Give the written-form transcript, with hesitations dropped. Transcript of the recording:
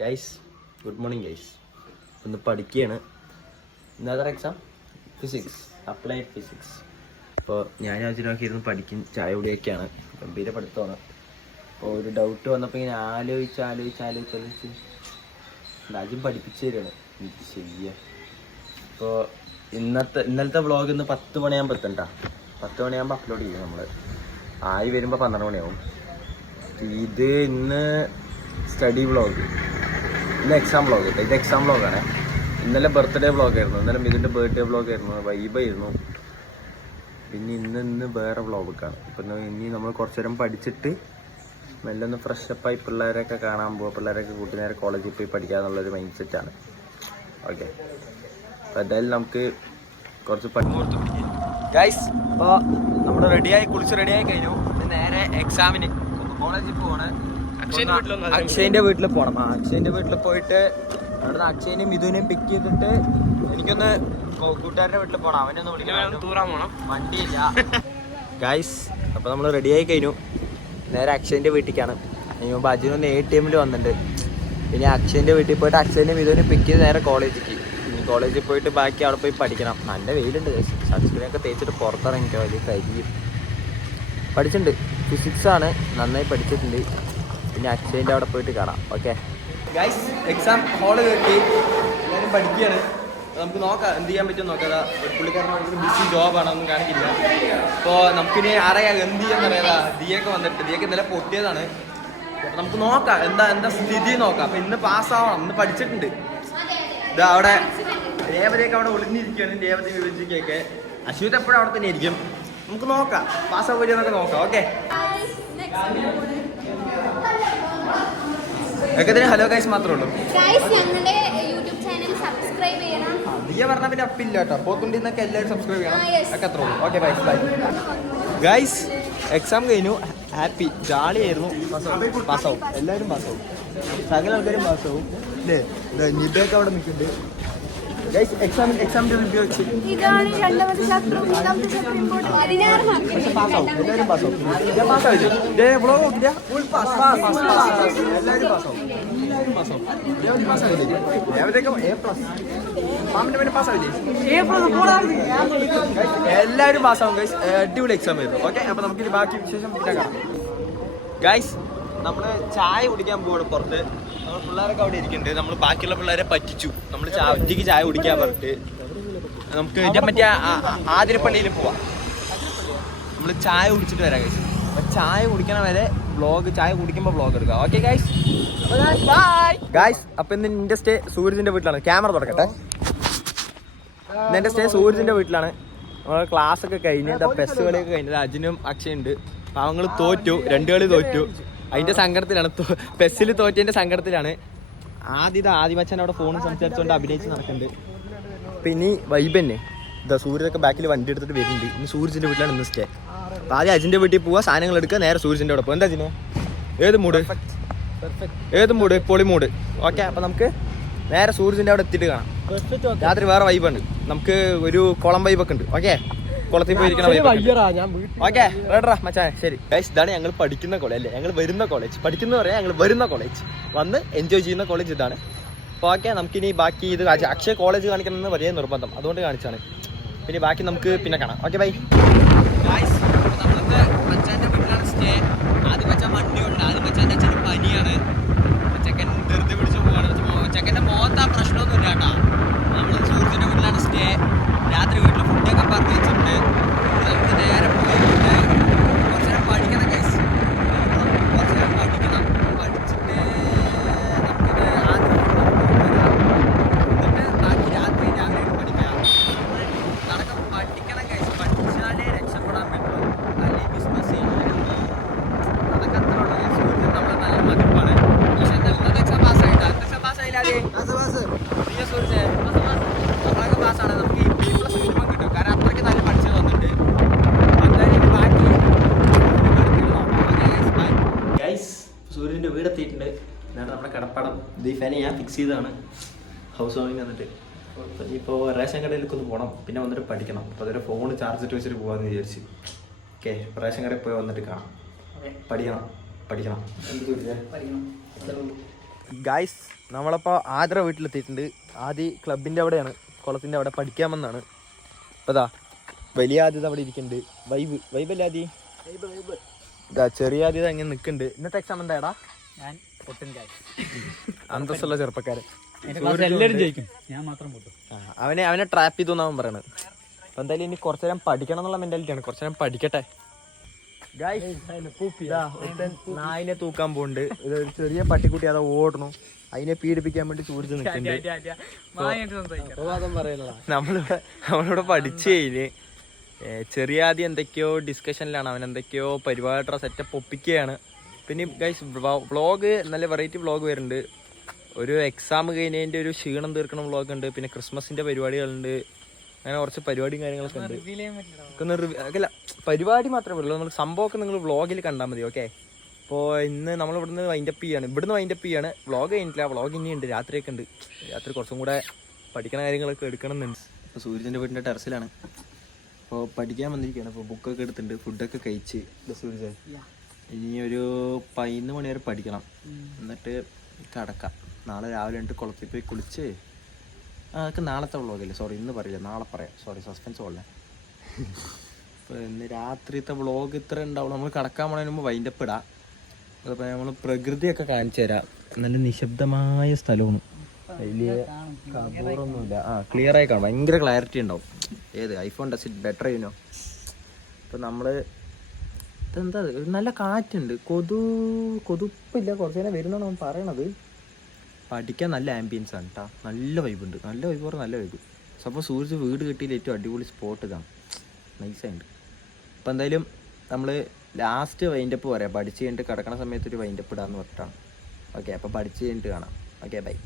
Guys good morning guys. ഒന്ന് പഠിക്കുകയാണ്. ഇന്നത്തെ എക്സാം ഫിസിക്സ്, അപ്ലൈഡ് ഫിസിക്സ്. അപ്പോൾ ഞാൻ അതിനൊക്കെയിരുന്നു പഠിക്കും. ചായ കുടിയൊക്കെയാണ്, ഗംഭീര പഠിത്തമാണ്. അപ്പോൾ ഒരു ഡൗട്ട് വന്നപ്പോൾ ഇങ്ങനെ ആലോചിച്ച് രാജ്യം പഠിപ്പിച്ചു തരികയാണ്. എനിക്ക് ചെയ്യുക. അപ്പോൾ ഇന്നലത്തെ വ്ളോഗ് ഇന്ന് 10 മണിയാകുമ്പോൾ എത്തണ്ട. 10 മണിയാകുമ്പോൾ അപ്ലോഡ് ചെയ്യും. നമ്മൾ ആയി വരുമ്പോൾ 12 മണിയാവും. ഇത് ഇന്ന് സ്റ്റഡി വ്ളോഗ്, ഇന്ന് എക്സാം വ്ളോഗ്. ഇത് എക്സാം വ്ളോഗാണ്. ഇന്നലെ ബർത്ത്ഡേ വ്ളോഗായിരുന്നു, ഇന്നലെ മിഥുൻ്റെ ബർത്ത്ഡേ വ്ളോഗായിരുന്നു, വൈബായിരുന്നു. പിന്നെ ഇന്ന് വേറെ വ്ളോഗൊക്കെയാണ്. ഇപ്പം ഇനി നമ്മൾ കുറച്ച് നേരം പഠിച്ചിട്ട് മെല്ലെ ഒന്ന് ഫ്രഷപ്പായി പിള്ളേരെയൊക്കെ കാണാൻ പോവുക, പിള്ളേരൊക്കെ കൂട്ടി നേരെ കോളേജിൽ പോയി പഠിക്കുക എന്നുള്ളൊരു മൈൻഡ് സെറ്റാണ്. ഓക്കെ, അപ്പോൾ എന്തായാലും നമുക്ക് കുറച്ച് പഠിച്ചു ഗൈസ്. അപ്പോൾ നമ്മൾ കുളിച്ച് റെഡിയായി കഴിഞ്ഞു. നേരെ എക്സാമിന് കോളേജിൽ പോവാണ്. അക്ഷയൻ്റെ വീട്ടിൽ പോകണം. അക്ഷയൻ്റെ വീട്ടിൽ പോയിട്ട് അവിടുന്ന് അക്ഷയനെയും മിഥുനെയും പിക്ക് ചെയ്തിട്ട് എനിക്കൊന്ന് കൂട്ടുകാരുടെ വീട്ടിൽ പോകണം. അവനൊന്ന് വിളിക്കണം, വണ്ടിയില്ല ഗൈസ്. അപ്പോൾ നമ്മൾ റെഡിയായി കഴിഞ്ഞു. നേരെ അക്ഷയൻ്റെ വീട്ടിലേക്കാണ്. അതിന് മുമ്പ് അജിനൊന്ന് ATM വന്നിട്ടുണ്ട്. പിന്നെ അക്ഷയൻ്റെ വീട്ടിൽ പോയിട്ട് അക്ഷയൻ്റെ മിഥുനെ പിക്ക് ചെയ്ത് നേരെ കോളേജിലേക്ക്. ഇനി കോളേജിൽ പോയിട്ട് ബാക്കി അവിടെ പോയി പഠിക്കണം. നല്ല വെയിലുണ്ട് ഗൈസ്. സൺസ്ക്രീനൊക്കെ തേച്ചിട്ട് പുറത്തിറങ്ങിക്കോ, വലിയ കരിയും. പഠിച്ചിട്ടുണ്ട്, ഫിസിക്സാണ്, നന്നായി പഠിച്ചിട്ടുണ്ട്. പിന്നെ അക്ഷയൻ്റെ അവിടെ പോയിട്ട് കാണാം. ഓക്കെ ഗൈസ്, എക്സാം ഹോള് കയറ്റി എല്ലാവരും പഠിക്കുകയാണ്. നമുക്ക് നോക്കാം എന്ത് ചെയ്യാൻ പറ്റും നോക്കാം. പുള്ളിക്കാരൻ ബിസി ജോബാണ്, ഒന്നും കാണിക്കില്ല. അപ്പോൾ നമുക്കിനി അറിയാം എന്ത് ചെയ്യാൻ അറിയാതാ. ദിയൊക്കെ വന്നിട്ട്, ദിയൊക്കെ ഇന്നലെ പൊട്ടിയതാണ്. അപ്പോൾ നമുക്ക് നോക്കാം എന്താ സ്ഥിതി നോക്കാം. അപ്പോൾ ഇന്ന് പാസ്സാവണം, ഇന്ന് പഠിച്ചിട്ടുണ്ട്. ഇത് അവിടെ രേവതിയൊക്കെ അവിടെ ഒളിഞ്ഞിരിക്കുകയാണ്, രേവതി വിഭജിക്കൊക്കെ. അശ്വത് എപ്പോഴും അവിടെ തന്നെ ആയിരിക്കും. നമുക്ക് നോക്കാം പാസ്സാവില്ല എന്നൊക്കെ നോക്കാം. ഓക്കെ, ഒക്കെ ഹലോ ഗൈസ് മാത്രമേ ഉള്ളൂ. ദിയ പറഞ്ഞ പിന്നെ അപ്പില്ല കേട്ടോ. പോത്തുണ്ടിന്നൊക്കെ എല്ലാവരും സബ്സ്ക്രൈബ് ചെയ്യണം. ഒക്കെ അത്ര ഉള്ളൂ. Okay bye bye guys. Exam കഴിഞ്ഞു, ഹാപ്പി, ജാളിയായിരുന്നു. പാസ്സാവും, എല്ലാവരും പാസ്സാവും, സകല ആൾക്കാരും പാസ്സാവും അല്ലേ. നിബയൊക്കെ അവിടെ നിൽക്കുന്നുണ്ട് ഗൈസ്. എക്സാമിന്റെ റിവ്യൂ വെച്ച് പാസ്സാവും, എല്ലാവരും പാസ്സാവും. ഞാൻ പാസ്സാവില്ലേ വ്ളോഗ് നോക്കില്ല, ഫുൾ പാസ്, എല്ലാവരും പാസ്സാവും, എല്ലാവരും പാസ്സാവും. പാസ്സാവില്ലേ ഏവരൊക്കെ A+, മാമിന്റെ പേര് പാസ്സാവില്ലേ എല്ലാവരും പാസ്സാവും ഗൈസ്. അടിപൊളി എക്സാം ആയിരുന്നു. ഓക്കെ, അപ്പോൾ നമുക്കിനി ബാക്കി വിശേഷം പിന്നെ കാണാം ഗൈസ്. നമ്മൾ ചായ കുടിക്കാൻ പോവാണ് പുറത്ത്. നമ്മൾ പിള്ളേരൊക്കെ അവിടെ ഇരിക്കുന്നുണ്ട്. നമ്മൾ ബാക്കിയുള്ള പിള്ളേരെ പറ്റിച്ചു. നമ്മൾ ഒറ്റയ്ക്ക് ചായ കുടിക്കാൻ പറഞ്ഞിട്ട് നമുക്ക് മറ്റേ ആതിരപ്പള്ളിയിൽ പോവാം. നമ്മൾ ചായ കുടിച്ചിട്ട് വരാം ഗൈസ്. അപ്പം ചായ കുടിക്കണ വരെ വ്ളോഗ്, ചായ കുടിക്കുമ്പോൾ വ്ളോഗ് എടുക്കുക. Okay guys, bye guys. അപ്പം ഇന്ന് എൻ്റെ സ്റ്റേ സൂരജിൻ്റെ വീട്ടിലാണ്. ക്യാമറ തുറക്കട്ടെ. ഇന്ന് എൻ്റെ സ്റ്റേ സൂരജിൻ്റെ വീട്ടിലാണ്. നമ്മൾ ക്ലാസ് ഒക്കെ കഴിഞ്ഞ് പെസ് കളിയൊക്കെ കഴിഞ്ഞത്. അജിനും അക്ഷയുണ്ട്. പാവങ്ങൾ തോറ്റു, 2 കളി തോറ്റു. അതിൻ്റെ സങ്കടത്തിലാണ്, പെസ്സിൽ തോറ്റതിൻ്റെ സങ്കടത്തിലാണ്. ആദ്യമച്ഛൻ അവിടെ ഫോണിൽ സംസാരിച്ചുകൊണ്ട് അഭിനയിച്ച് നടക്കുന്നുണ്ട്. പിന്നെ ഈ വൈബ് തന്നെ. ഇതാ സൂര്യനൊക്കെ ബാക്കിൽ വണ്ടി എടുത്തിട്ട് വരുന്നുണ്ട്. ഇന്ന് സൂര്യൻ്റെ വീട്ടിലാണ് ഇന്ന് സ്റ്റേ. അപ്പോൾ ആദ്യം അജിൻ്റെ വീട്ടിൽ പോവുക, സാധനങ്ങൾ എടുക്കുക, നേരെ സൂര്യൻ്റെ അവിടെ പോകും. എന്താ അജിനെ? ഏത് മൂഡ്? പൊളി മൂഡ്. ഓക്കെ, അപ്പോൾ നമുക്ക് നേരെ സൂര്യൻ്റെ അവിടെ എത്തിയിട്ട് കാണാം. രാത്രി വേറെ വൈബുണ്ട്. നമുക്ക് ഒരു കുളം വൈബൊക്കെ ഉണ്ട്. ഓക്കെ, കുളത്തിൽ പോയിരിക്കണ ഓക്കെ റെഡറാ മച്ചാ. ശരി ഗൈസ്, ഇതാണ് ഞങ്ങൾ പഠിക്കുന്ന കോളേജ് അല്ലേ, ഞങ്ങൾ വരുന്ന കോളേജ്. പഠിക്കുന്ന പറയാം, ഞങ്ങൾ വരുന്ന കോളേജ്, വന്ന് എൻജോയ് ചെയ്യുന്ന കോളേജ് ഇതാണ്. അപ്പോൾ ഓക്കെ, നമുക്കിനി ബാക്കി ഇത് അക്ഷയ കോളേജ് കാണിക്കണമെന്ന് വലിയ നിർബന്ധം, അതുകൊണ്ട് കാണിച്ചാണ്. പിന്നെ ബാക്കി നമുക്ക് പിന്നെ കാണാം. Okay bye guys. നമ്മൾക്ക് മച്ചാൻ്റെ വീട്ടിലാണ് സ്റ്റേ. ആദ്യം മച്ചാൻ വണ്ടിയുണ്ട്. ആദ്യം മച്ചാൻ്റെ അച്ഛന് പനിയാണ്. ചെക്കൻ ധൃതി പിടിച്ച് പോവാണ്. ചെക്കൻ്റെ മുഖത്ത് ആ പ്രശ്നമൊന്നും ഇല്ല കേട്ടോ. നമ്മൾ സുഹൃത്തിൻ്റെ വീട്ടിലാണ് സ്റ്റേ. രാത്രി വീട്ടിൽ ഫുഡൊക്കെ പറഞ്ഞു വെച്ചിട്ടുണ്ട്. നമുക്ക് നേരെ പോയിട്ട് കുറച്ച് നേരം പഠിക്കണം ഗൈസ്. കുറച്ച് നേരം പഠിക്കണം. പഠിച്ചിട്ട് നമുക്കിത് ആദ്യം എന്നിട്ട് ബാക്കി രാത്രി രാവിലെ പഠിക്കാം. നടക്കം പഠിക്കണം ഗൈസ്. പഠിച്ചാലേ രക്ഷപ്പെടാൻ പറ്റുള്ളൂ. അല്ലെങ്കിൽ ബിസിനസ് ചെയ്യണം. അതൊക്കെ അത്ര ഉള്ളൂ ഗൈസ്. നമ്മൾ നല്ല മതിപ്പാണ്. പക്ഷെ ഇന്നത്തെ എക്സാം പാസ്സായിട്ടാ. എക്സാം പാസ്സായില്ലേ? സുഹൃത്തെ നമ്മളൊക്കെ പാസ്സാണ്. നമുക്ക് ഈ B+ മിനിമം കിട്ടും. കാരണം അത്രയ്ക്ക് നല്ല പഠിച്ചത് വന്നിട്ടുണ്ട്. എന്തായാലും ബാക്കി ഗൈസ്, സൂര്യൻ്റെ വീട് എത്തിയിട്ടുണ്ട്. ഇതാണ് നമ്മുടെ കിടപ്പടം. ഇത് ഈ ഫാന് ഞാൻ ഫിക്സ് ചെയ്തതാണ് ഹൗസ് വാമിങ് വന്നിട്ട്. ഇപ്പോൾ റേഷൻ കടയിലേക്ക് ഒന്ന് പോകണം, പിന്നെ വന്നിട്ട് പഠിക്കണം. അപ്പോൾ അതൊരു ഫോൺ ചാർജ് ഇട്ട് വെച്ചിട്ട് പോകാമെന്ന് വിചാരിച്ചു. ഓക്കെ, റേഷൻ കടയിൽ പോയി വന്നിട്ട് കാണാം. പഠിക്കണം. എന്ത് ഗായ്സ് നമ്മളപ്പോൾ ആദ്ര വീട്ടിലെത്തിയിട്ടുണ്ട്. ആദ്യം ക്ലബിൻ്റെ അവിടെയാണ്, കുളത്തിൻ്റെ അവിടെ പഠിക്കാമെന്നാണ്. അപ്പോൾ ഇതാ വലിയ ആദ്യത അവിടെ ഇരിക്കുന്നുണ്ട്. വൈബല്ലേ ആദ്യം? ഇതാ ചെറിയ ആദ്യത അങ്ങനെ നിൽക്കുന്നുണ്ട്. ഇന്നത്തെ എക്സാം എന്താടാ? ഞാൻ അന്തസ്സുള്ള ചെറുപ്പക്കാരൻ. എല്ലാവരും ജയിക്കും, ഞാൻ മാത്രം പൊട്ടും. അവനെ ട്രാപ്പ് ചെയ്തു എന്നാണ് പറയണത്. അപ്പം എന്തായാലും ഇനി കുറച്ചു നേരം പഠിക്കണം എന്നുള്ള മെന്റാലിറ്റിയാണ്. കുറച്ചു നേരം പഠിക്കട്ടെ. നായിനെ തൂക്കാൻ പോകുന്നുണ്ട്. ഇതൊരു ചെറിയ പട്ടിക്കുട്ടി അതാ ഓടണു. അതിനെ പീഡിപ്പിക്കാൻ വേണ്ടി സൂര്യ നിൽക്കുന്നുണ്ട്. നമ്മളിവിടെ പഠിച്ചു കഴിഞ്ഞ് ചെറിയ ആദ്യം എന്തൊക്കെയോ ഡിസ്കഷനിലാണ്. അവൻ എന്തൊക്കെയോ പരിപാടിയുടെ സെറ്റപ്പ് ഒപ്പിക്കുകയാണ്. പിന്നെ ഗൈസ് വ്ളോഗ് നല്ല വെറൈറ്റി വ്ളോഗ് വരുന്നുണ്ട്. ഒരു എക്സാം കഴിഞ്ഞതിൻ്റെ ഒരു ക്ഷീണം തീർക്കണ വ്ളോഗ് ഉണ്ട്. പിന്നെ ക്രിസ്മസിൻ്റെ പരിപാടികളുണ്ട്. അങ്ങനെ കുറച്ച് പരിപാടിയും കാര്യങ്ങളൊക്കെ ഉണ്ട്. അല്ല പരിപാടി മാത്രമേ ഉള്ളൂ. നമ്മൾ സംഭവമൊക്കെ നിങ്ങൾ വ്ളോഗിൽ കണ്ടാൽ മതി. ഓക്കെ, അപ്പോൾ ഇന്ന് നമ്മൾ ഇവിടുന്ന് വൈൻഡപ്പ് ചെയ്യാണ്. വ്ളോഗ് കഴിഞ്ഞിട്ടില്ല, വ്ളോഗ് ഇനിയുണ്ട്. രാത്രിയൊക്കെ ഉണ്ട്. രാത്രി കുറച്ചും കൂടെ പഠിക്കണ കാര്യങ്ങളൊക്കെ എടുക്കണമെന്നുണ്ട്. ഇപ്പോൾ സൂര്യൻ്റെ വീടിൻ്റെ ടെറസിലാണ്. അപ്പോൾ പഠിക്കാൻ വന്നിരിക്കുകയാണ്. അപ്പോൾ ബുക്കൊക്കെ എടുത്തിട്ടുണ്ട്, ഫുഡൊക്കെ കഴിച്ച്. സൂര്യ ഇനി ഒരു 11 മണി വരെ പഠിക്കണം, എന്നിട്ട് കിടക്കാം. നാളെ രാവിലെ എന്നിട്ട് കുളത്തിൽ പോയി കുളിച്ച് അതൊക്കെ നാളത്തെ വ്ളോഗല്ലേ, സോറി ഇന്ന് പറയില്ല, നാളെ പറയാം. സോറി സസ്പെൻസ് പോലെ. അപ്പോൾ ഇന്ന് രാത്രിത്തെ വ്ളോഗ് ഇത്ര ഉണ്ടാവുള്ളൂ. നമ്മൾ കിടക്കാൻ പോണതിന് മുമ്പ് വൈൻഡപ്പ് ഇടാം. അതപ്പോൾ നമ്മൾ പ്രകൃതിയൊക്കെ കാണിച്ചു തരാം. നല്ല നിശബ്ദമായ സ്ഥലമാണ്, വലിയ കബൂറൊന്നുമില്ല. ക്ലിയർ ആയി കാണും, ഭയങ്കര ക്ലാരിറ്റി ഉണ്ടാവും. ഏത് ഐഫോൺ ഡസ് ഇറ്റ് ബെറ്റർ ചെയ്യുന്നോ. അപ്പോൾ നമ്മൾ ഇതെന്താ നല്ല കാറ്റുണ്ട്, കൊതുപ്പില്ല, കുറച്ച് നേരം വരുന്നതാണ് അവൻ പറയണത്. പഠിക്കാൻ നല്ല ആംബിയൻസ് ആണ് കേട്ടോ, നല്ല വൈബുണ്ട്. നല്ല വൈബ് പറഞ്ഞാൽ നല്ല വൈബ്. സപ്പോസ് സൂര്യ വീട് കിട്ടിയതിൽ ഏറ്റവും അടിപൊളി സ്പോട്ട് ഇതാണ്, നൈസായിട്ട്. അപ്പോൾ എന്തായാലും നമ്മൾ ലാസ്റ്റ് വൈൻഡപ്പ് പറയാം. പഠിച്ച് കഴിഞ്ഞിട്ട് കിടക്കണ സമയത്ത് ഒരു വൈൻഡപ്പ് ഇടാമെന്ന് പറഞ്ഞിട്ടാണ്. ഓക്കെ, അപ്പോൾ പഠിച്ച് കഴിഞ്ഞിട്ട് കാണാം. Okay, by.